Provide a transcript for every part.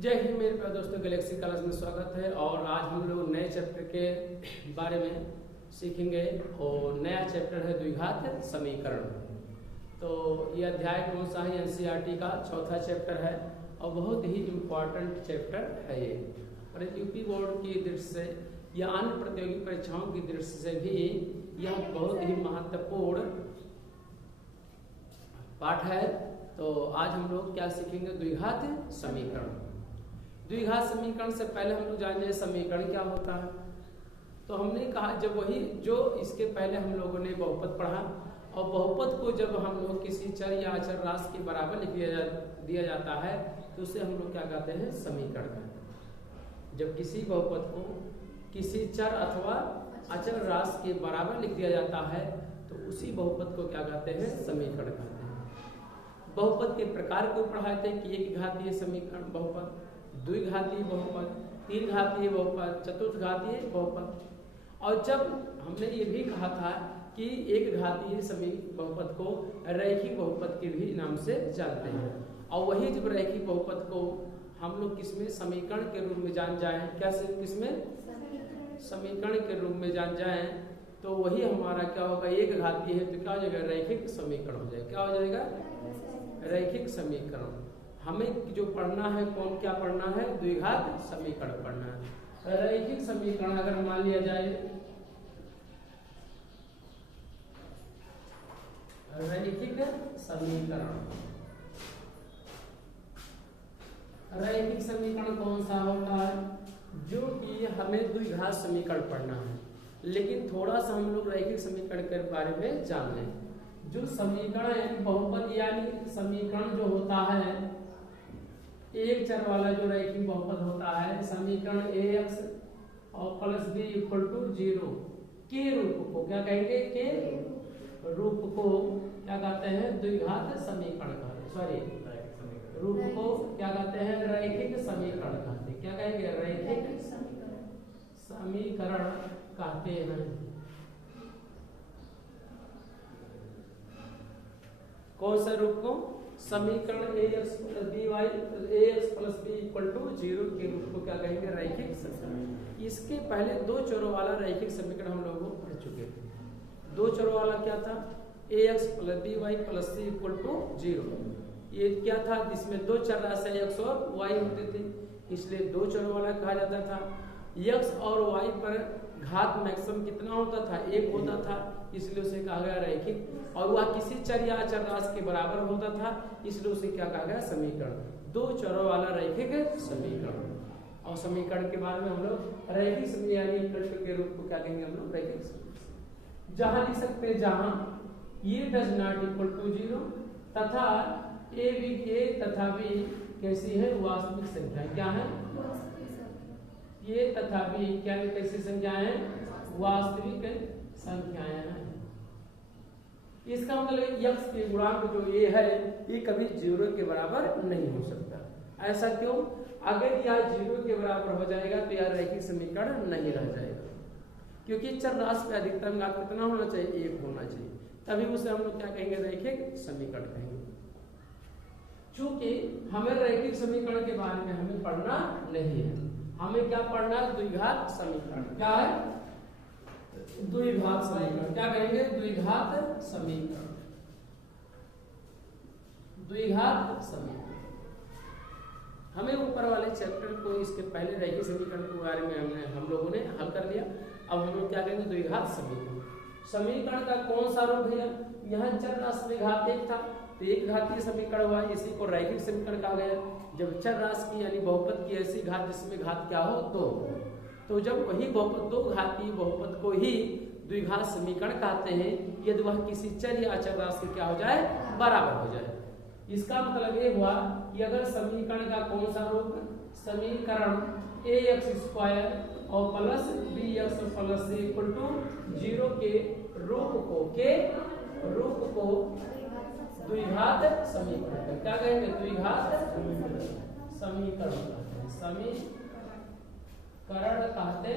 जय हिंद मेरे प्यारे दोस्तों, गैलेक्सी क्लास में स्वागत है। और आज हम लोग नए चैप्टर के बारे में सीखेंगे और नया चैप्टर है द्विघात समीकरण। तो ये अध्याय कौन सा है? एनसीईआरटी का चौथा चैप्टर है और बहुत ही इम्पोर्टेंट चैप्टर है ये। और यूपी बोर्ड की दृष्टि से या अन्य प्रतियोगी परीक्षाओं की दृष्टि से भी यह बहुत ही महत्वपूर्ण पाठ है। तो आज हम लोग क्या सीखेंगे? द्विघात समीकरण। द्विघात समीकरण से पहले हम लोग जानेंगे समीकरण क्या होता है। तो हमने कहा जब वही जो इसके पहले हम लोगों ने बहुपद पढ़ा, और बहुपद को जब हम लोग किसी चर या अचर राशि के बराबर लिख दिया जाता है तो उसे हम लोग क्या कहते हैं? समीकरण कहते हैं। जब किसी बहुपद को किसी चर अथवा अचर राशि के बराबर लिख दिया जाता है तो उसी बहुपद को क्या कहते हैं? समीकरण कहते हैं। बहुपद के प्रकार को पढ़ाए थे कि एक घातीय समीकरण बहुपद, द्विघातीय बहुपद, तीन घातीय बहुपद, चतुर्थ घातीय बहुपद। और जब हमने ये भी कहा था कि एक घातीय बहुपद को रैखिक बहुपद के भी नाम से जानते हैं। और वही जब रैखिक बहुपद को हम लोग किसमें? समीकरण के रूप में जान जाए। क्या किसमें? समीकरण के रूप में जान जाए तो वही हमारा क्या होगा? एक घातीय है तो क्या हो जाएगा? रैखिक समीकरण हो जाएगा। क्या हो जाएगा? रैखिक समीकरण। हमें जो पढ़ना है क्या पढ़ना है? द्विघात समीकरण पढ़ना है। रैखिक समीकरण अगर मान लिया जाए, रैखिक समीकरण, रैखिक समीकरण कौन सा होता है? जो कि हमें द्विघात समीकरण पढ़ना है, लेकिन थोड़ा सा हम लोग रैखिक समीकरण के बारे में जान लें। जो समीकरण है बहुपद यानी समीकरण जो होता है एक चर वाला जो रैखिक बहुपद होता है, समीकरण ax और प्लस b इक्वल टू 0 के रूप को क्या कहेंगे? के रूप को क्या कहते हैं? द्विघात समीकरण कहते हैं। सॉरी, रूप को क्या कहते हैं? रैखिक समीकरण कहते हैं। क्या कहेंगे? रैखिक समीकरण कहते हैं। कौन सा रूप को? समीकरण ax plus b equal to 0 के रूप को क्या कहेंगे? रैखिक समीकरण। इसके पहले दो चरों वाला रैखिक समीकरण हम लोग पढ़ चुके थे। दो चरों वाला क्या था? ax plus by plus c equal to 0। ये क्या था? जिसमें दो चर राशि x और y होते थे, इसलिए दो चरों वाला कहा जाता था। x और y पर घात मैक्सिमम कितना होता था? 1 होता था, इसलिए उसे कहा गया रैखिक। और वह किसी चर या अचर राशि के बराबर होता था, इसलिए उसे क्या कहा गया? समीकरण। दो चरों वाला रैखिक समीकरण। और समीकरण के बारे में हम लोग रैखिक समीकरण यानी प्रश्न के रूप को क्या कहेंगे हम लोग? रैखिक समीकरण। जहां लिख सकते हैं जहां ये डज नॉट इक्वल टू 0 तथा a तथा b कैसी है? वास्तविक संख्या। क्या है? ये तथा b क्या कैसी संख्याएं हैं? वास्तविक संख्याएं हैं। इसका मतलब x के गुणांक जो ये है ये कभी 0 के बराबर नहीं हो सकता। ऐसा क्यों? अगर यह 0 के बराबर हो जाएगा तो यह रैखिक समीकरण नहीं रह जाएगा, क्योंकि चर राशि का अधिकतम घात कितना होना चाहिए? 1 होना चाहिए, तभी उसे हम लोग क्या कहेंगे? रैखिक समीकरण कहेंगे। चूंकि हमें रैखिक समीकरण के बारे में हमें पढ़ना नहीं है, हमें क्या पढ़ना है? द्विघात समीकरण। क्या है? द्विघात समीकरण। क्या कहेंगे? द्विघात समीकरण। द्विघात समीकरण हमें ऊपर वाले चैप्टर को इसके पहले रैखिक समीकरण के बारे में हम लोगों ने हल कर लिया। अब हम लोग क्या करेंगे? द्विघात समीकरण। समीकरण का कौन सा रूप है? यहाँ चर राशि में घात 1 था तो एक घातीय समीकरण हुआ, इसी को रैखिक समीकरण कहा गया। जब चर राशि की यानी बहुपद की ऐसी घात जिसमें घात क्या हो? 2। तो जब वही बहुपद दो घातीय बहुपद को ही द्विघात समीकरण कहते हैं यदि वह किसी चर या अचर राशि क्या हो जाए? बराबर हो जाए। इसका मतलब ये हुआ कि अगर समीकरण का कौन सा रूप? समीकरण ax स्क्वायर और plus bx plus c equal to 0 के रूप को द्विघात समीकरण। क्या कहेंगे? द्विघात समीकरण कहते हैं। समीकरण कहते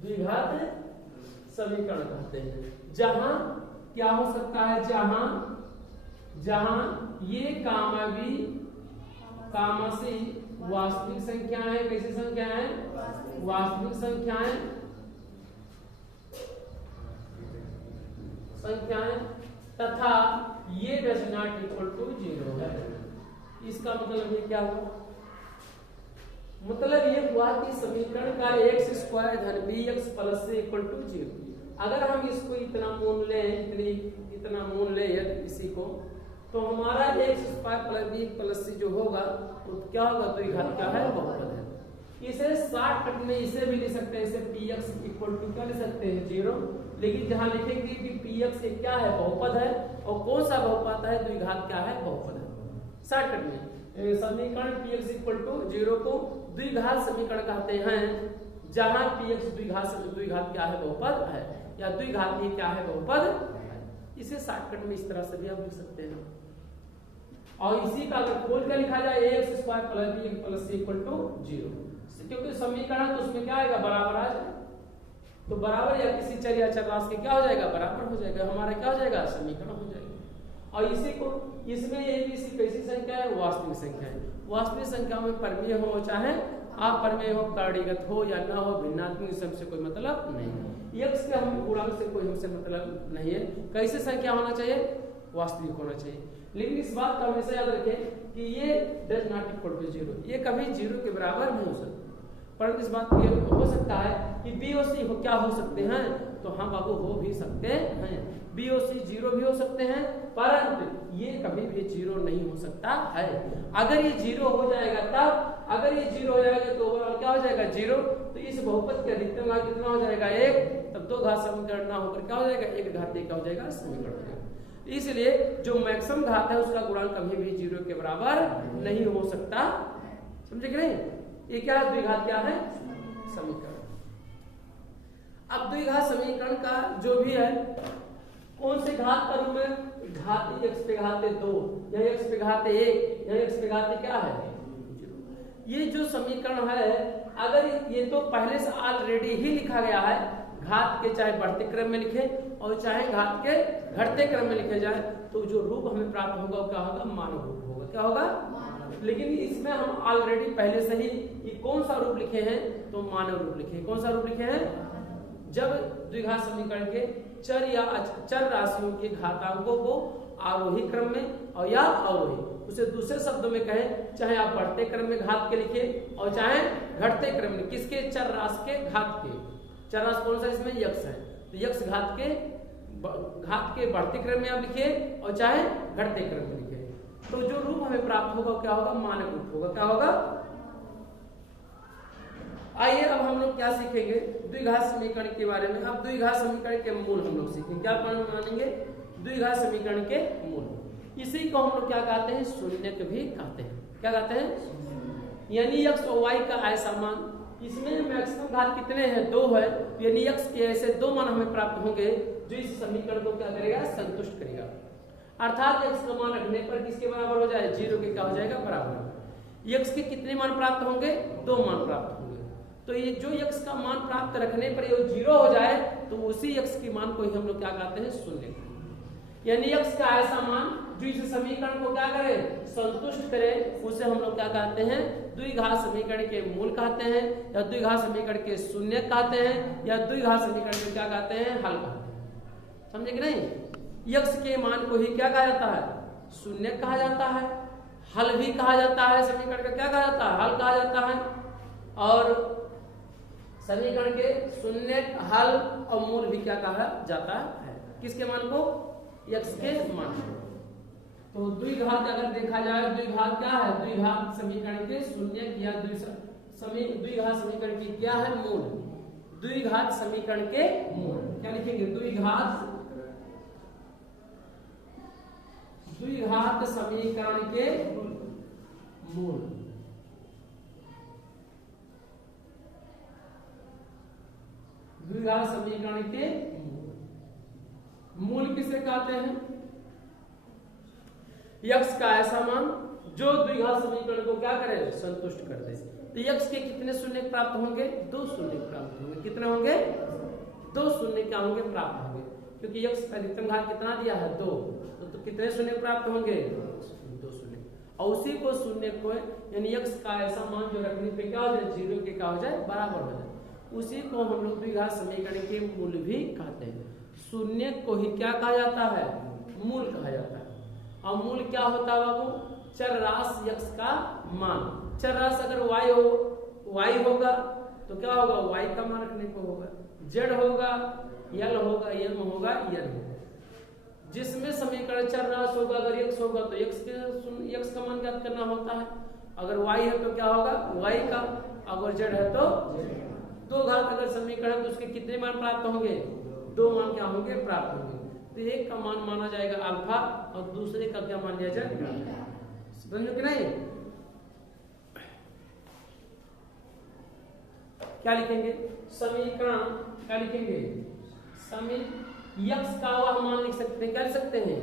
द्विघात समीकरण कहते हैं। जहां क्या हो सकता है? जहां ये कामा भी कामसी वास्तविक संख्याएं हैं। कैसी संख्या है? वास्तविक संख्याएं तथा ये डज नॉट इक्वल टू 0 है। इसका मतलब ये क्या हुआ? मतलब ये हुआ कि समीकरण का x स्क्वायर धन bx प्लस से इक्वल टू 0। अगर हम इसको इतना मूल लें, इतना मूल ले इसी को, तो हमारा x square plus bx plus c जो होगा तो क्या होगा? तो घात क्या है? बहुपद है। इसे शॉर्टकट में इसे भी लिख सकते हैं, इसे px इक्वल टू क्या लिख सकते हैं? 0। लेकिन जहां लिखेंगे कि px एक क्या है? बहुपद है। और कौन सा बहुपद है? द्विघात क्या है? बहुपद है। शॉर्टकट में समीकरण px इक्वल टू 0 को द्विघात समीकरण कहते हैं, जहां px द्विघात क्या है? बहुपद है, या द्विघात ही क्या है? बहुपद है। इसे शॉर्टकट में इस तरह से भी आप लिख सकते हैं। और इसी का अगर खोल कर लिखा जाए ax square plus bx plus c equal to 0, क्योंकि समीकरण तो उसमें क्या आएगा? बराबर आ जाएगा। तो बराबर या किसी चर या चरराशि के क्या हो जाएगा? बराबर हो जाएगा। हमारा क्या हो जाएगा? समीकरण हो जाएगा। और इसी को इसमें ABC कैसी संख्या है? वास्तविक संख्या है। वास्तविक संख्या में परमेय हो चाहे अपरमेय हो, कर्णीगत हो या ना हो, भिन्नात्मक सबसे कोई मतलब नहीं है। x के हम गुणांक से कोई हमसे मतलब नहीं है। कैसे संख्या होना चाहिए? वास्तविक होना चाहिए। लेकिन इस बात का हमेशा याद रखें कि ये डज नॉट इक्वल टू 0, ये कभी 0 के बराबर नहीं हो सकता। परंतु इस बात ये हो सकता है कि b और c क्या हो सकते हैं? तो हाँ बाबू, हो भी सकते हैं। b और c 0 भी हो सकते हैं, परंतु ये कभी भी 0 नहीं हो सकता है। अगर ये 0 हो जाएगा तब, अगर ये 0 हो जाएगा तो ओवरऑल क्या हो जाएगा? 0। तो इस बहुपद के अधिकतम घात कितना हो जाएगा? 1। तब 2 घात समीकरण ना होकर क्या हो जाएगा? 1 घात 1 का हो जाएगा? समीकरण हो जाएगा। इसलिए जो मैक्सिमम घात है उसका गुणांक कभी भी 0 के बराबर नहीं हो सकता। समझे कि नहीं? ये क्या है? द्विघात क्या है? समीकरण। अब द्विघात समीकरण का जो भी है, कौन से घात का रूप में? घात x पे घात 2 या x पे घात 1 या x पे घात क्या है? ये जो समीकरण है, अगर ये तो पहले से ऑलरेडी ही लिखा गया है, घात के चाहे बढ़ते क्रम में लिखे और चाहे घात के घटते क्रम में लिखे जाए, तो जो रूप हमें प्राप्त होगा वो क्या होगा? मानव रूप होगा। क्या होगा? लेकिन इसमें हम ऑलरेडी पहले से ही ये कौन सा रूप लिखे हैं? तो मानव रूप लिखे हैं। कौन सा रूप लिखे हैं? जब द्विघात समीकरण के चर या चर राशियों के घातांकों को आरोही क्रम में और या अवरोही, उसे दूसरे शब्दों में कहें, चाहे आप बढ़ते क्रम में घात के लिखे और चाहे घटते क्रम में, किसके? चर राशि के घात के। चर राशि कौन सा? इसमें यक्ष है, तो यक्ष घात के बढ़ते क्रम में आप लिखिए और चाहे घटते क्रम में लिखिए, तो जो रूप हमें प्राप्त होगा क्या होगा? मानक रूप होगा। क्या होगा? आइए अब हम लोग क्या सीखेंगे? द्विघात समीकरण के बारे में। अब द्विघात समीकरण के मूल हम लोग सीखेंगे। क्या मानेंगे? द्विघात समीकरण के मूल। इसी को हम लोग क्या कहते हैं? शून्यक भी कहते हैं। क्या कहते हैं? यानी x और y का ऐसा मान, इसमें मैक्सिमम घात कितने हैं? 2 है, यानी x के ऐसे 2 मान हमें प्राप्त होंगे जो इस समीकरण को क्या करेगा? संतुष्ट करेगा। अर्थात x का मान रखने पर किसके बराबर हो जाए? 0 के क्या हो जाएगा? बराबर। x के कितने मान प्राप्त होंगे? 2 मान प्राप्त होंगे। तो ये जो x का मान प्राप्त रखने पर ये 0 हो जाए, तो उसी x के मान को ही हम लोग क्या कहते हैं? शून्य। यानी x का ऐसा मान जो इस समीकरण को क्या करे? संतुष्ट करे, उसे हम लोग क्या कहते हैं? द्विघात समीकरण के मूल कहते हैं, या द्विघात समीकरण के शून्य कहते हैं, या द्विघात समीकरण के क्या कहते हैं? हल कहते हैं। समझे कि नहीं? x के मान को ही क्या कहा जाता है? शून्य कहा जाता है। हल भी कहा जाता है। समीकरण का क्या कहा जाता है? हल कहा जाता है। और समीकरण के शून्य, हल और मूल भी क्या कहा जाता है? किसके मान को? x के मान को। तो द्विघात अगर देखा जाए, द्विघात क्या है? द्विघात समीकरण के शून्य या द्विघात समीकरण की क्या है? मूल। द्विघात समीकरण के मूल क्या लिखेंगे? द्विघात समीकरण के मूल। द्विघात समीकरण के मूल किसे कहते हैं? x का ऐसा मान जो द्विघात समीकरण को क्या करे? संतुष्ट कर दे। तो x के कितने शून्य प्राप्त होंगे? 2 शून्य प्राप्त होंगे। कितने होंगे? 2 शून्य क्या होंगे? प्राप्त होंगे, क्योंकि x का अधिकतम घात कितना दिया है? 2। तो कितने शून्य प्राप्त होंगे? 2 शून्य। और उसी को शून्य को यानी x का ऐसा मान जो रखने पे क्या हो जाए 0 के क्या हो जाए बराबर हो जाए, उसी को हम लोग द्विघात समीकरण के मूल भी कहते हैं। शून्य को ही क्या कहा जाता है, मूल कहा जाता है। और मूल क्या होता है बाबू, चर राशि x का मान। चर राशि अगर y होगा तो क्या होगा, y का मान रखने को होगा, z होगा, l होगा, m होगा, n होगा। जिसमें समीकरण चर राशि होगा, अगर x होगा तो x का मान ज्ञात करना होता है, अगर y है तो क्या होगा y का, अगर z है तो दो घात अगर समीकरण है तो उसके कितने मान प्राप्त होंगे, दो मान क्या होंगे प्राप्त होंगे। तो एक का मान माना जाएगा अल्फा और दूसरे का क्या मान लिया जाए, समझो कि नहीं। क्या लिखेंगे, समीकरण क्या लिखेंगे, यक्स का वह मान लिख सकते हैं, क्या लिख सकते हैं,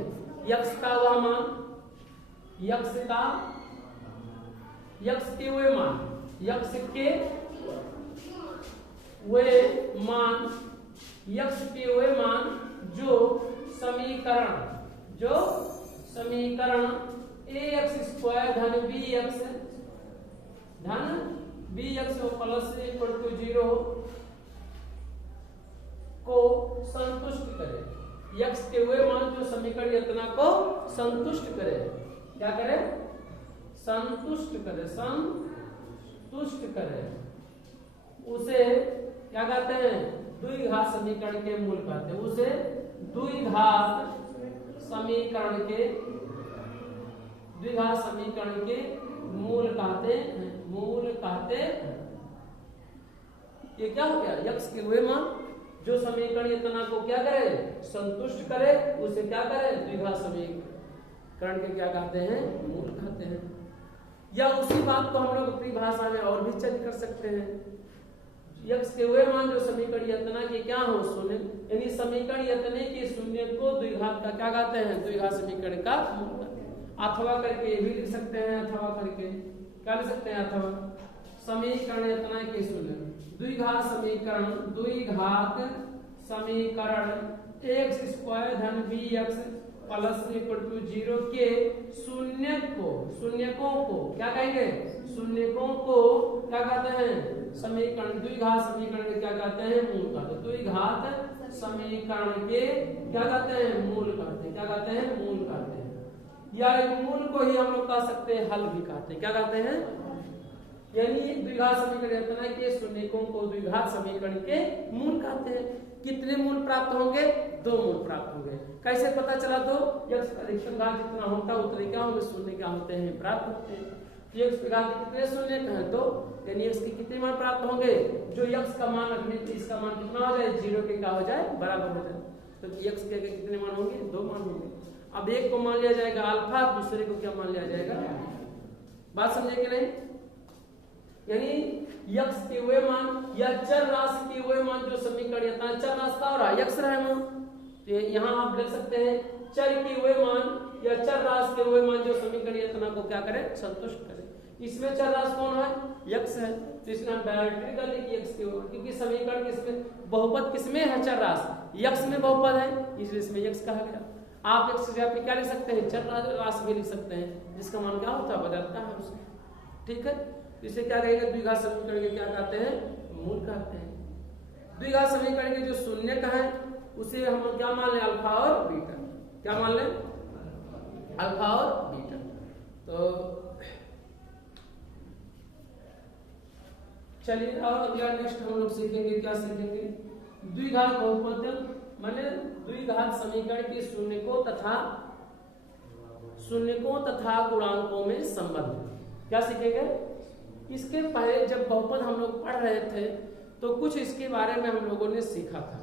यक्स का वह मान, यक्स के वे मान, यक्स के वे मान, यक्स के वे मान जो समीकरण ax स्क्वायर धन bx प्लस इक्वल टू 0 को संतुष्ट करे। x के वे मान जो समीकरण इतना को संतुष्ट करे, क्या करे, संतुष्ट करे, उसे क्या कहते हैं, द्विघात समीकरण के मूल कहते हैं, उसे द्विघात समीकरण के मूल कहते हैं। ये क्या हो गया, यक्स के वे मान जो समीकरण इतना को क्या करे, संतुष्ट करे, उसे क्या करे, द्विघात समीकरण के क्या कहते हैं, मूल कहते हैं। या उसी बात को हम लोग अपनी भाषा में और भी चेंज कर सकते हैं, यक्स के वे मान जो समीकरण इतना के क्या हो शून्य, यानी समीकरण इतने के शून्य को द्विघात का क्या कहते हैं, द्विघात समीकरण का मूल कहते हैं। अथवा करके ये भी लिख सकते हैं, अथवा करके क्या लिख सकते हैं, अथवा समीकरण इतना के शून्य, द्विघात समीकरण x स्क्वायर धन bx प्लस इक्वल टू 0 के शून्यकों को क्या कहेंगे, शून्यकों को क्या कहते हैं, समीकरण, द्विघात समीकरण के क्या कहते हैं, मूल कहते हैं। द्विघात समीकरण के क्या कहते हैं, मूल कहते हैं, क्या कहते हैं, मूल कहते हैं। या मूल को ही हम लोग कह सकते हैं हल भी कहते हैं, क्या कहते हैं, यानी द्विघात समीकरण इतना के शून्यकों को द्विघात समीकरण के मूल कहते हैं। कितने मूल प्राप्त होंगे, दो मूल प्राप्त होंगे। कैसे पता चला, तो x का अधिकतम घात जितना होता है उतने क्या होंगे, शून्य क्या होते हैं, प्राप्त होते हैं। x के घात कितने शून्य है, तो यानी x के कितने मान प्राप्त होंगे, जो x का मान रखने से इसका मान कितना हो जाए, 0 के क्या हो जाए, बराबर हो जाए। तो x के कितने मान होंगे, दो मान होंगे। अब एक को मान लिया जाएगा अल्फा, दूसरे को क्या मान लिया जाएगा, बात समझे कि नहीं। यानी x के वे मान या चर राशि के वे मान जो समीकरण इतना, चर राशि का और x रहे मान, तो यहाँ आप लिख सकते हैं चर के वे मान या चर राशि के वे मान जो समीकरण इतना को क्या करे, संतुष्ट करे। इसमें चर राशि कौन है, x है, तो इसमें हम डायरेक्टली कर लेंगे x के ऊपर, क्योंकि समीकरण किसमें बहुपद किसमें है, चर राशि, x में बहुपद है, इसलिए इसमें x कहा गया। आप x की जगह पे क्या लिख सकते हैं, चर राशि भी लिख सकते हैं, जिसका मान क्या होता है, बदलता है उसका, ठीक है। इसे क्या कहेंगे, द्विघात समीकरण के क्या कहते हैं, मूल कहते हैं। द्विघात समीकरण के जो शून्य का है उसे हम क्या मान लें, अल्फा और बीटा, क्या मान लें, अल्फा और बीटा। तो चलिए और अगला नेक्स्ट हम लोग सीखेंगे, क्या सीखेंगे, द्विघात बहुपद माने द्विघात समीकरण के शून्यकों तथा गुणांकों में संबंध, क्या सीखेंगे। इसके पहले जब बहुपद हम लोग पढ़ रहे थे तो कुछ इसके बारे में हम लोगों ने सीखा था।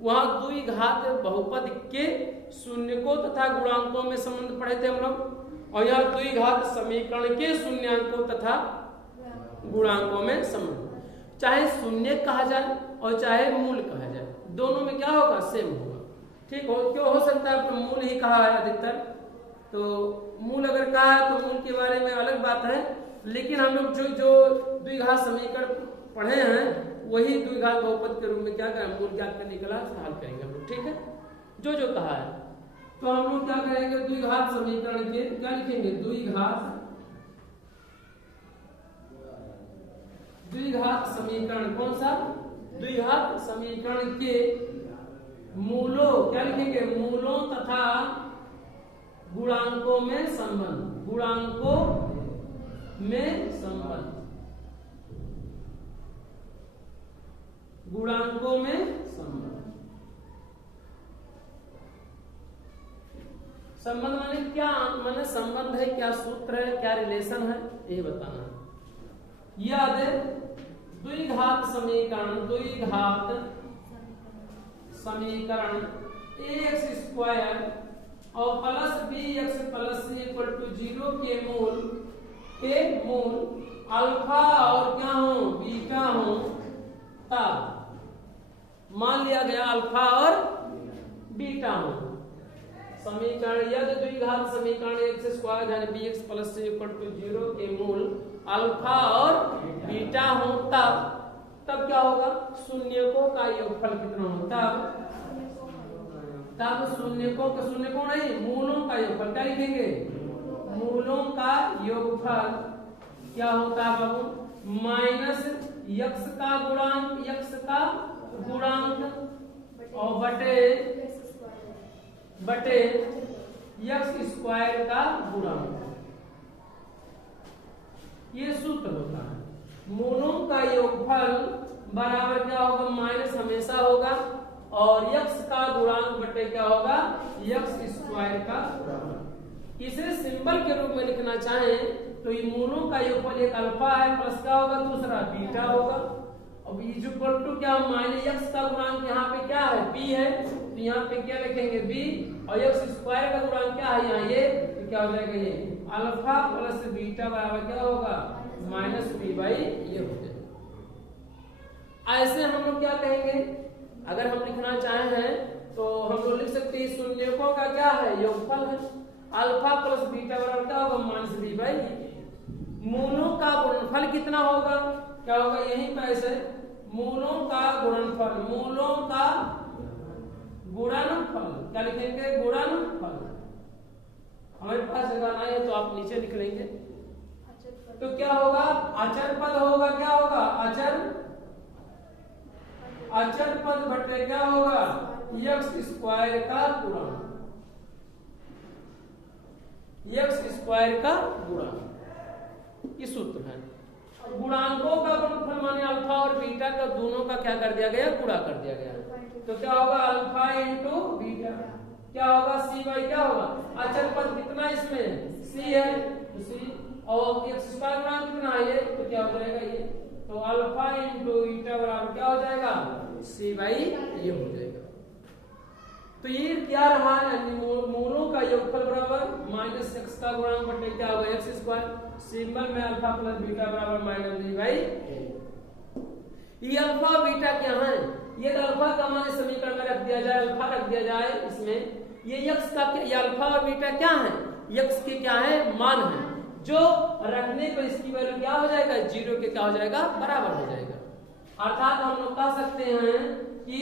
वहां द्विघात बहुपद के शून्यकों तथा गुणांकों में संबंध पढ़े थे हम लोग, और यहाँ द्विघात समीकरण के शून्याकों तथा गुणांकों में संबंध, चाहे शून्य कहा जाए और चाहे मूल कहा जाए, दोनों में क्या होगा, सेम होगा, ठीक हो। क्यों हो सकता है मूल ही कहा है अधिकतर, तो मूल अगर कहा है तो मूल के बारे में अलग बात है, लेकिन हम लोग जो द्विघात समीकरण पढ़े हैं वही द्विघात बहुपद के रूप में क्या करें, मूल ज्ञात करने के लिए हल करेंगे हम लोग, ठीक है, जो कहा है। तो हम लोग क्या करेंगे, द्विघात समीकरण के क्या लिखेंगे, द्विघात समीकरण, कौन सा, द्विघात समीकरण के मूलों, क्या लिखेंगे, मूलों तथा गुणांकों में संबंध, गुणांकों में संबंध, गुणांकों में संबंध। संबंध माने क्या, माने संबंध है, क्या सूत्र है, क्या रिलेशन है, ये बताना है। याद है, द्विघात समीकरण, द्विघात समीकरण ax स्क्वायर और plus bx plus c equal to 0 के मूल अल्फा और क्या हो, बीटा हो, तब मान लिया गया अल्फा और बीटा हो। समीकरण यदि द्विघात समीकरण x स्क्वायर यानी bx plus c equal to 0 के मूल अल्फा और बीटा हो, तब क्या होगा, शून्यकों का योगफल कितना हो, तब शून्यकों नहीं, मूलों का योगफल, क्या लिखेंगे, मूलों का योगफल क्या होता है बाबू, माइनस यक्स का गुणांक और बटे यक्स स्क्वायर का गुणांक, ये सूत्र होता है। मूलों का योगफल बराबर क्या होगा, माइनस हमेशा होगा और यक्स का गुणांक बटे क्या होगा, यक्स स्क्वायर का गुणांक। इसे सिंबल के रूप में लिखना चाहें तो ये मूलों का योगफल एक अल्फा है, प्लस क्या होगा, दूसरा बीटा होगा। अब इज इक्वल टू क्या, माइनस यक्स का गुणांक यहाँ पे क्या है, b है, तो यहाँ पे क्या लिखेंगे b, और यक्स स्क्वायर का गुणांक क्या है यहाँ ये, तो क्या हो जाएगा ये अल्फा प्लस बीटा बराबर क्या होगा, माइनस b बाई ये हो जाएगा। ऐसे हम लोग क्या कहेंगे, अगर हम लिखना चाहे हैं तो हम लोग लिख सकते हैं शून्यकों का क्या है, योगफल है, अल्फा प्लस बीटा बराबर क्या होगा, माइनस b बाई। मूलों का गुणनफल कितना होगा, क्या होगा, यही पैसे मूलों का गुणनफल, मूलों का गुणनफल, क्या लिखेंगे, गुणनफल। हमारे पास जगह नहीं है तो आप नीचे लिख लेंगे। तो क्या होगा, अचर पद होगा, क्या होगा, अचर पद बटे क्या होगा, यक्स स्क्वायर का गुणांक, यक्स स्क्वायर का गुणांक, ये सूत्र है। गुणांकों का गुणनफल माने अल्फा और बीटा का दोनों का क्या कर दिया गया, गुणा कर दिया गया। तो क्या होगा, अल्फा इंटू बीटा, क्या होगा, c बाई क्या होगा, अचर पद कितना इसमें c है, तो c और एक्स स्क्वायर गुणांक कितना है ये, तो क्या हो जाएगा ये, तो अल्फा इंटू बीटा बराबर क्या हो जाएगा, c बाई ये हो जाएगा। तो ये क्या रहा, मूलों का योगफल बराबर माइनस एक्स का गुणांक बटे क्या होगा, एक्स स्क्वायर, सिंबल में अल्फा प्लस बीटा बराबर माइनस b बाई। ये अल्फा बीटा क्या है, ये अल्फा का मान समीकरण में रख दिया जाए, अल्फा रख दिया जाए इसमें, ये यक्स का क्या, ये अल्फा और बीटा क्या है, यक्स के क्या है, मान है, जो रखने पर इसकी वैल्यू क्या हो जाएगा, 0 के क्या हो जाएगा, बराबर हो जाएगा। अर्थात हम लोग कह सकते हैं कि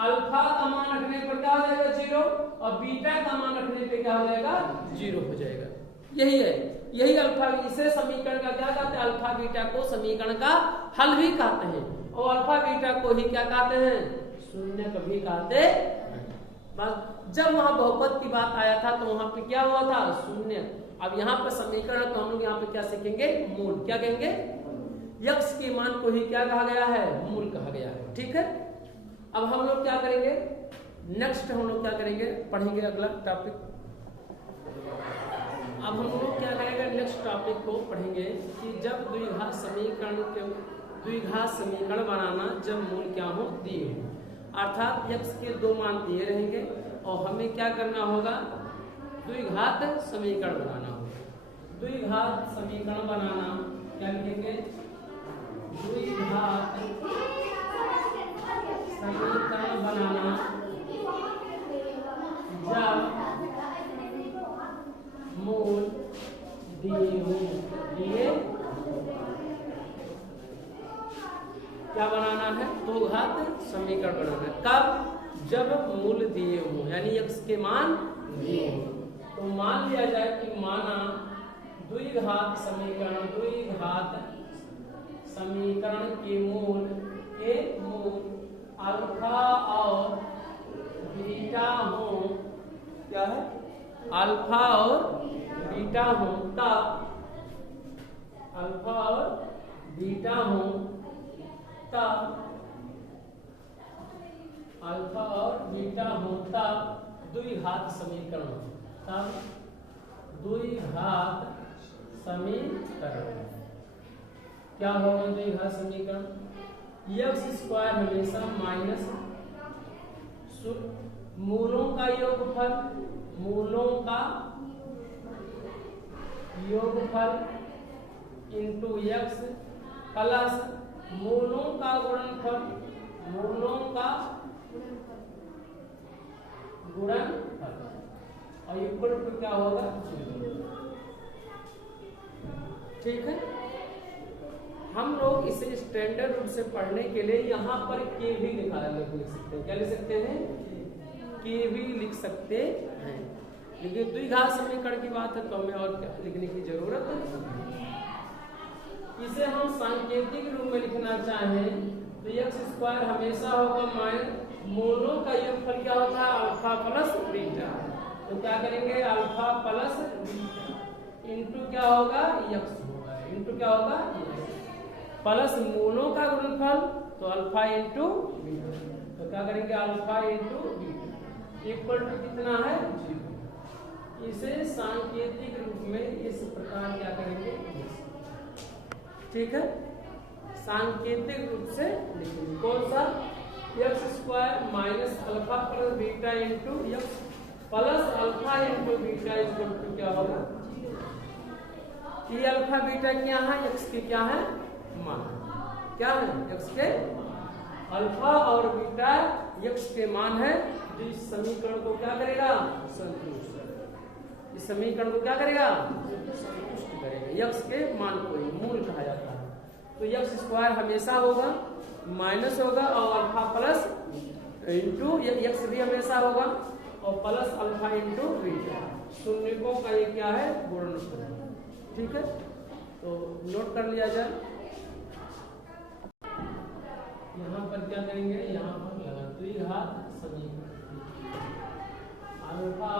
अल्फा का मान रखने पर क्या हो जाएगा, 0, और बीटा का मान रखने पे क्या हो जाएगा, 0 हो जाएगा। यही है, यही अल्फा, इसे समीकरण का क्या कहते हैं, अल्फा बीटा को समीकरण का हल भी कहते हैं, और अल्फा बीटा को ही क्या कहते हैं, शून्य कभी कहते हैं। बस जब वहां बहुपद की बात आया था तो वहां पे क्या हुआ था, शून्य। अब यहाँ पे समीकरण तो हम लोग यहाँ पे क्या सीखेंगे, मूल, क्या कहेंगे, यक्स के मान को ही क्या कहा गया है, मूल कहा गया है। ठीक है, अब हम लोग क्या करेंगे, नेक्स्ट हम लोग क्या करेंगे, पढ़ेंगे अगला टॉपिक। अब हम लोग क्या करेंगे, नेक्स्ट टॉपिक को पढ़ेंगे कि जब द्विघात समीकरण बनाना, जब मूल क्या हो, दिए हो, अर्थात x के 2 मान दिए रहेंगे और हमें क्या करना होगा, द्विघात समीकरण बनाना होगा। द्विघात समीकरण बनाना क्या लिखेंगे, द्विघात समीकरण बनाना जब मूल दिए क्या बनाना है, द्विघात समीकरण बनाना है। कब, जब मूल दिए हों, यानी x के मान दिए हों, तो मान लिया जाए कि माना द्विघात समीकरण के मूल अल्फा और बीटा हो, क्या है, अल्फा और बीटा हो, तब अल्फा और बीटा हो, तब अल्फा और बीटा हो, तब द्विघात समीकरण, तब द्विघात समीकरण क्या होगा? द्विघात समीकरण x स्क्वायर हमेशा माइनस मूलों का योगफल इंटू x प्लस मूलों का गुणनफल और इक्वल टू क्या होगा? ठीक है। हम लोग इसे स्टैंडर्ड रूप से पढ़ने के लिए यहाँ पर के भी लिख सकते हैं। क्या लिख सकते हैं? के भी लिख सकते हैं, लेकिन द्विघात समीकरण की बात है तो हमें और क्या लिखने की जरूरत है। इसे हम सांकेतिक रूप में लिखना चाहें तो x स्क्वायर हमेशा होगा माइनस मूलों का योगफल क्या होता है? Alpha plus beta. तो क्या करेंगे? अल्फा प्लस बीटा इंटू क्या होगा? x होगा, इंटू क्या होगा? प्लस मूलों का गुणनफल तो अल्फा इंटू बीटा, तो क्या करेंगे? Alpha into beta equal to कितना है? 0। इसे सांकेतिक रूप में इस प्रकार क्या करेंगे? ठीक है, सांकेतिक रूप से लिखेंगे। कौन सा? x square minus alpha plus beta into x plus alpha into beta equal to क्या होगा? ये अल्फा बीटा क्या है? x के क्या है? मान। क्या है? x के अल्फा और बीटा x के मान है, जो इस समीकरण को क्या करेगा? संतुष्ट करेगा। इस समीकरण को क्या करेगा? संतुष्ट करेगा। x के मान को मूल कहा जाता है। तो x स्क्वायर हमेशा होगा माइनस होगा और अल्फा प्लस इंटू x भी हमेशा होगा और प्लस अल्फा इंटू बीटा। शून्यकों का ये क्या है? गुणनफल। ठीक है, तो नोट कर लिया जाए। यहाँ पर क्या करेंगे? यहाँ पर लगा द्विघात समीकरण अल्फा,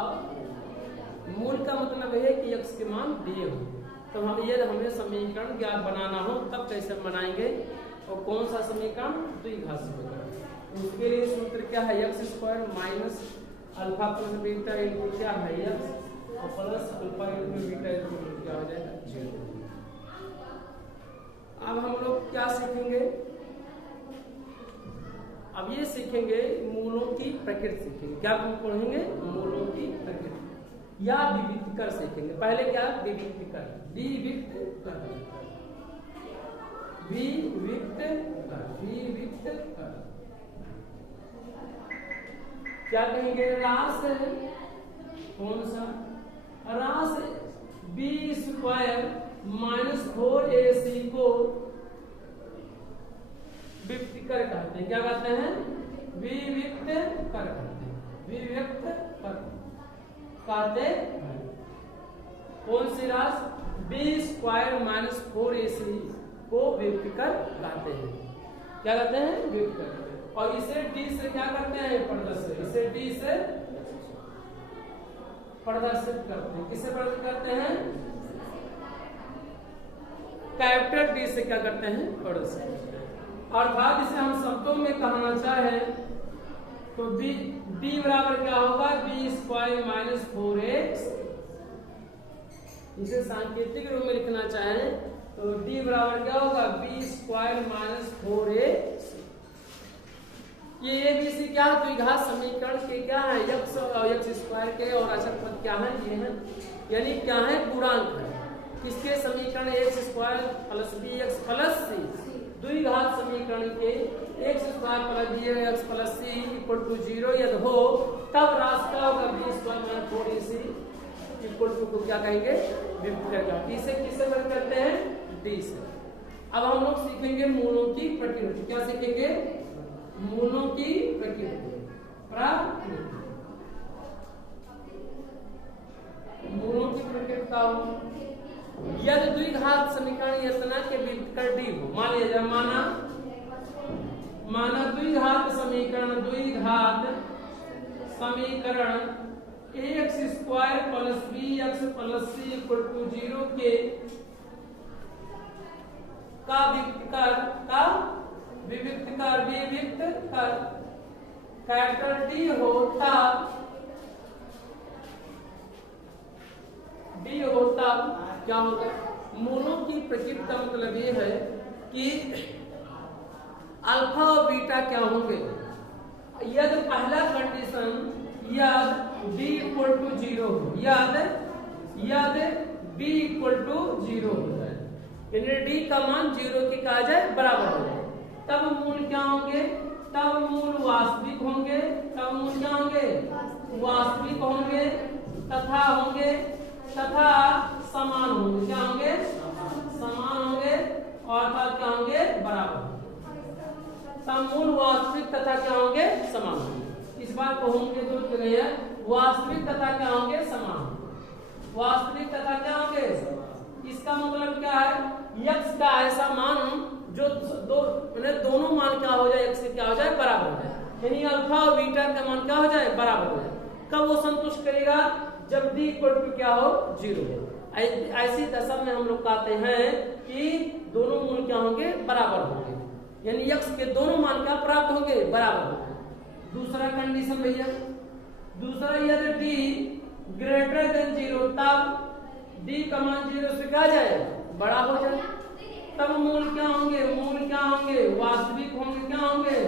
मूल का मतलब है कि x के मान दिए हो, तो हम ये हमें समीकरण ज्ञात बनाना हो तब कैसे बनाएंगे? और कौन सा समीकरण? द्विघात समीकरण। उसके लिए सूत्र क्या है? x square minus alpha plus beta into क्या है? x और plus alpha into beta equal क्या हो जाएगा? 0। अब हम लोग क्या सीखेंगे? अब ये सीखेंगे मूलों की प्रकृति सीखेंगे। क्या पढ़ेंगे? मूलों की प्रकृति या विविक्त कर सीखेंगे। पहले क्या? विविक्त कर, क्या कहेंगे? रास कौन सा? रास b स्क्वायर माइनस 4ac को विविक्त कर कहते हैं। क्या कहते हैं? विविक्त कर कहते हैं। विविक्त कर कहते हैं। कौन सी राशि? b स्क्वायर माइनस 4ac को विविक्त कर कहते हैं। क्या कहते हैं? विविक्त कर। और इसे d से क्या करते हैं? प्रदर्शित। इसे d से प्रदर्शित करते हैं। किसे प्रदर्शित करते हैं? कैपिटल d से क्या करते हैं? प्रदर्शित। अर्थात इसे हम शब्दों में कहना चाहे तो d बराबर क्या होगा? b square minus 4x। इसे सांकेतिक रूप में लिखना चाहे तो d बराबर क्या होगा? b square minus 4x। ये ABC क्या है? द्विघात समीकरण के क्या है? x और x स्क्वायर के और अचर पद क्या है? ये है, यानी क्या है? गुणांक है। किसके समीकरण? x square plus bx plus c। द्विघात समीकरण के x square plus bx plus c equal to 0 यदि हो तब राशि क्या होगा? b square minus 4ac equal to को क्या कहेंगे? विविक्त करेगा। इसे किससे वर्ग करते हैं? d से। अब हम लोग सीखेंगे मूलों की प्रकृति। क्या सीखेंगे? मूलों की प्रकृति। मूलों की प्रकृति हो यदि द्विघात समीकरण इतना के विविधकर डी हो। मान लिया माना द्विघात समीकरण ax square plus bx plus c equal to 0 के का विविधकर कैपिटल D होता क्या होगा? मूलों की प्रकृति का मतलब ये है कि अल्फा और बीटा क्या होंगे। यदि पहला कंडीशन यदि b इक्वल टू 0 हो, यदि b इक्वल टू 0 हो जाए, यानी d का मान 0 के कहा जाए बराबर हो जाए, तब मूल क्या होंगे? तब मूल वास्तविक होंगे। तथा समान होंगे। क्या होंगे? समान होंगे और क्या होंगे? बराबर। तब मूल वास्तविक तथा क्या होंगे? समान होंगे। इस बात को होंगे तो कहिए वास्तविक तथा क्या होंगे? समान। वास्तविक तथा क्या होंगे? इसका मतलब क्या है? x का ऐसा मान जो दोनों मान क्या हो जाए? x के क्या हो जाए? बराबर हो जाए, यानी अल्फा और बीटा का मान क्या हो जाए? बराबर हो जाए। कब वो संतुष्ट करेगा? जब d इक्वल टू क्या हो? 0 हो। ऐसी दशा में हम लोग कहते हैं कि दोनों मूल क्या होंगे? बराबर होंगे, यानी x के दोनों मान क्या प्राप्त होंगे? बराबर होंगे। दूसरा कंडीशन भैया, यदि d ग्रेटर देन 0 तब d का मान 0 से क्या जाए? बड़ा हो जाए, तब मूल क्या होंगे? वास्तविक होंगे। क्या होंगे?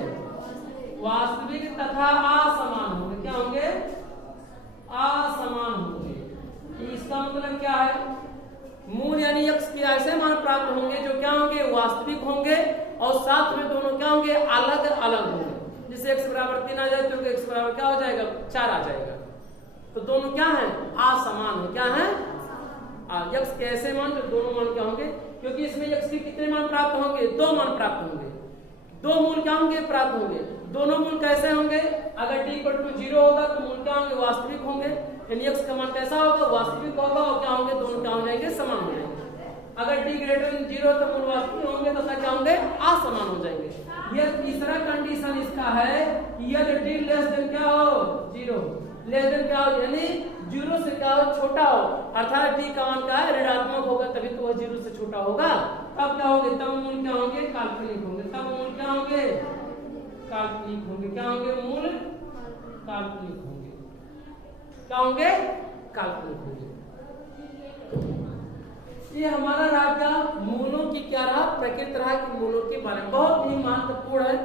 वास्तविक तथा असमान होंगे। क्या होंगे? असमान होंगे। इसका मतलब क्या है? मूल यानी x के ऐसे मान प्राप्त होंगे जो क्या होंगे? वास्तविक होंगे और साथ में दोनों क्या होंगे? अलग होंगे। जैसे x बराबर 3 आ जाए तो x बराबर क्या हो जाएगा? 4 आ जाएगा। तो दोनों क्या है? असमान है। क्या है? x के ऐसे मान जो दोनों मान क्या होंगे? क्योंकि इसमें x के कितने मान प्राप्त होंगे? 2 मान प्राप्त होंगे। 2 मूल क्या होंगे? प्राप्त होंगे। दोनों मूल कैसे होंगे? अगर d इक्वल टू 0 होगा तो मूल क्या होंगे? वास्तविक होंगे, यानी x का मान कैसा होगा? वास्तविक होगा और क्या होंगे? दोनों क्या हो जाएंगे? समान हो जाएंगे। अगर d ग्रेटर देन 0 तो मूल वास्तविक होंगे तथा क्या होंगे? असमान हो जाएंगे। यह तीसरा कंडीशन इसका है कि यदि d लेस देन क्या हो? 0, लेस देन क्या हो? यानी 0 से क्या हो? छोटा हो, अर्थात d का मान क्या है? ऋणात्मक होगा, तभी तो वह 0 से छोटा होगा। तब क्या होंगे? तब मूल क्या होंगे? काल्पनिक होंगे। तब मूल क्या होंगे? काल्पनिक होंगे। क्या होंगे? मूल काल्पनिक होंगे। क्या होंगे? काल्पनिक होंगे। ये हमारा राजा मूलों की क्या रहा? प्रकृति रहा कि मूलों के बारे में बहुत ही महत्वपूर्ण है।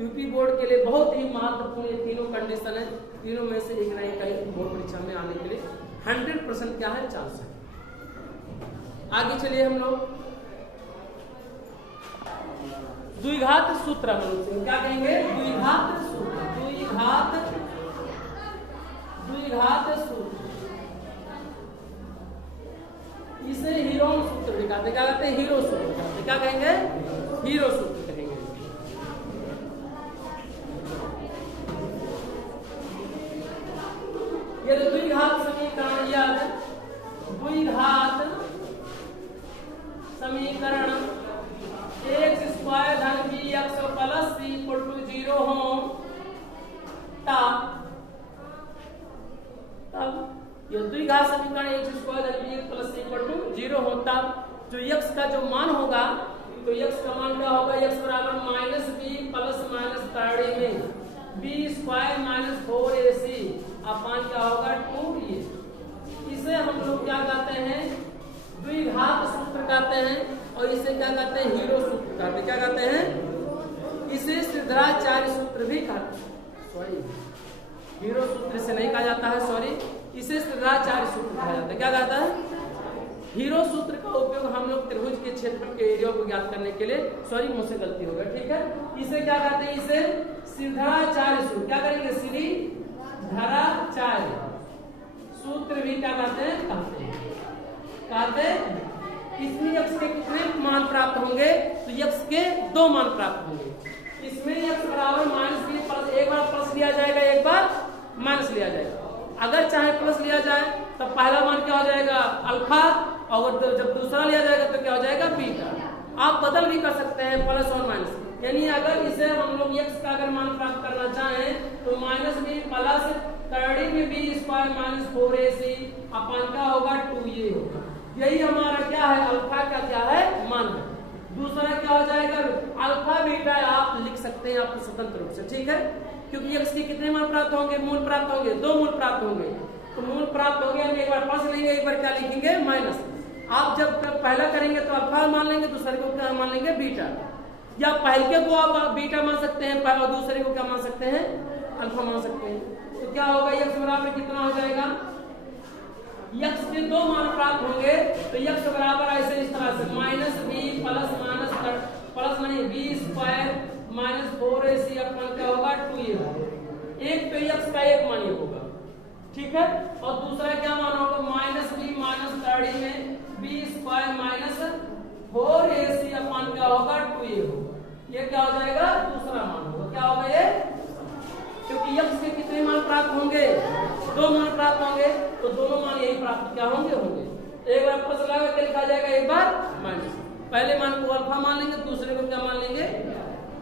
यूपी बोर्ड के लिए बहुत ही महत्वपूर्ण ये तीनों कंडीशन है। तीनों में से एक नहीं कहीं बोर्ड परीक्षा में आने के लिए 100% क्या है? चांस है। आगे चलिए हम लोग द्विघात सूत्र हम लोग क्या कहेंगे? द्विघात सूत्र। इसे हीरो सूत्र भी कहते हैं। क्या कहते हैं? हीरो सूत्र कहते हैं। क्या कहेंगे? हीरो सूत्र कहेंगे। ये द्विघात समीकरण x स्क्वायर धन bx plus c equal to 0 हो तब ये द्विघात समीकरण x स्क्वायर धन bx plus c equal to 0 हो तब जो x का जो मान होगा तो x का मान क्या होगा? x बराबर minus b plus minus third में b स्क्वायर माइनस 4ac अपान क्या होगा? 2a। इसे हम लोग क्या कहते हैं? द्विघात सूत्र कहते हैं और इसे क्या कहते हैं? हीरो सूत्र कहते हैं। क्या कहते हैं? इसे सिद्धाचार्य सूत्र भी कहते हैं। सॉरी, हीरो सूत्र से नहीं कहा जाता है, सॉरी, इसे सिद्धाचार्य सूत्र कहा जाता है। क्या कहता है? हीरो सूत्र का उपयोग हम लोग त्रिभुज के क्षेत्र के एरिया को ज्ञात करने के लिए, सॉरी मुझसे गलती हो गई, ठीक है। इसे क्या कहते हैं? इसे सिद्धाचार्य सूत्र। क्या करेंगे? सिद्धाचार्य सूत्र भी क्या कहते हैं? कहते हैं। इसमें x के कितने मान प्राप्त होंगे? तो x के 2 मान प्राप्त होंगे। इसमें x बराबर माइनस बी प्लस, एक बार प्लस लिया जाएगा एक बार माइनस लिया जाएगा। अगर चाहे प्लस लिया जाए तो पहला मान क्या हो जाएगा अल्फा, और जब दूसरा लिया जाएगा तो क्या हो जाएगा बीटा। आप बदल भी कर सकते हैं प्लस और माइनस, यानी अगर इसे हम लोग x का अगर मान प्राप्त करना चाहें तो माइनस बी प्लस 30 में बी स्क्वायर माइनस 4ac अपन क्या होगा 2a होगा। यही हमारा क्या है अल्फा का क्या है मान है। दूसरा क्या हो जाएगा अल्फा बीटा आप लिख सकते हैं आपको स्वतंत्र रूप से, ठीक है, क्योंकि x के कितने मान प्राप्त होंगे, मूल प्राप्त होंगे, 2 मूल प्राप्त होंगे। तो मूल प्राप्त होंगे हम एक बार प्लस लेंगे एक बार क्या लिखेंगे माइनस। आप जब पहला करेंगे तो अल्फा मान लेंगे, दूसरे को क्या मान लेंगे बीटा, या पहले को आप बीटा मान सकते हैं और दूसरे को क्या मान सकते हैं अल्फा मान सकते हैं। तो क्या होगा x बराबर कितना हो जाएगा, x के 2 मान प्राप्त होंगे तो x बराबर ऐसे इस तरह से माइनस बी प्लस नहीं बी स्क्वायर माइनस 4ac अपन क्या होगा 2a होगा। एक तो x का एक मान होगा, ठीक है, और दूसरा क्या मान होगा माइनस बी माइनस 30 में बी स्क्वायर माइनस 4ac अपन क्या होगा 2a होगा। ये क्या हो जाएगा दूसरा मान होगा, क्या होगा ये, क्योंकि x के कितने मान प्राप्त होंगे 2 मान प्राप्त होंगे, तो दोनों मान यही प्राप्त क्या होंगे एक बार प्लस लगा के लिखा जाएगा एक बार माइनस। पहले मान को अल्फा मान लेंगे, दूसरे को क्या मान लेंगे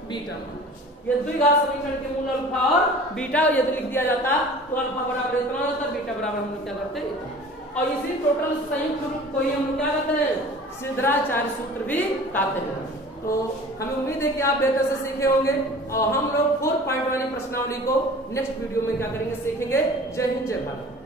बीटा मान। ये द्विघात समीकरण के मूल अल्फा और बीटा यदि लिख दिया जाता तो अल्फा बराबर इतना होता, बीटा बराबर हम लोग क्या करते हैं इतना। और इसी टोटल संयुक्त रूप को ही हम लोग क्या कहते हैं सिद्धाचार्य सूत्र भी कहते हैं। तो हमें उम्मीद है कि आप बेहतर से सीखे होंगे, और हम लोग 4 पॉइंट वाली प्रश्नावली को नेक्स्ट वीडियो में क्या करेंगे सीखेंगे। जय हिंद जय भारत।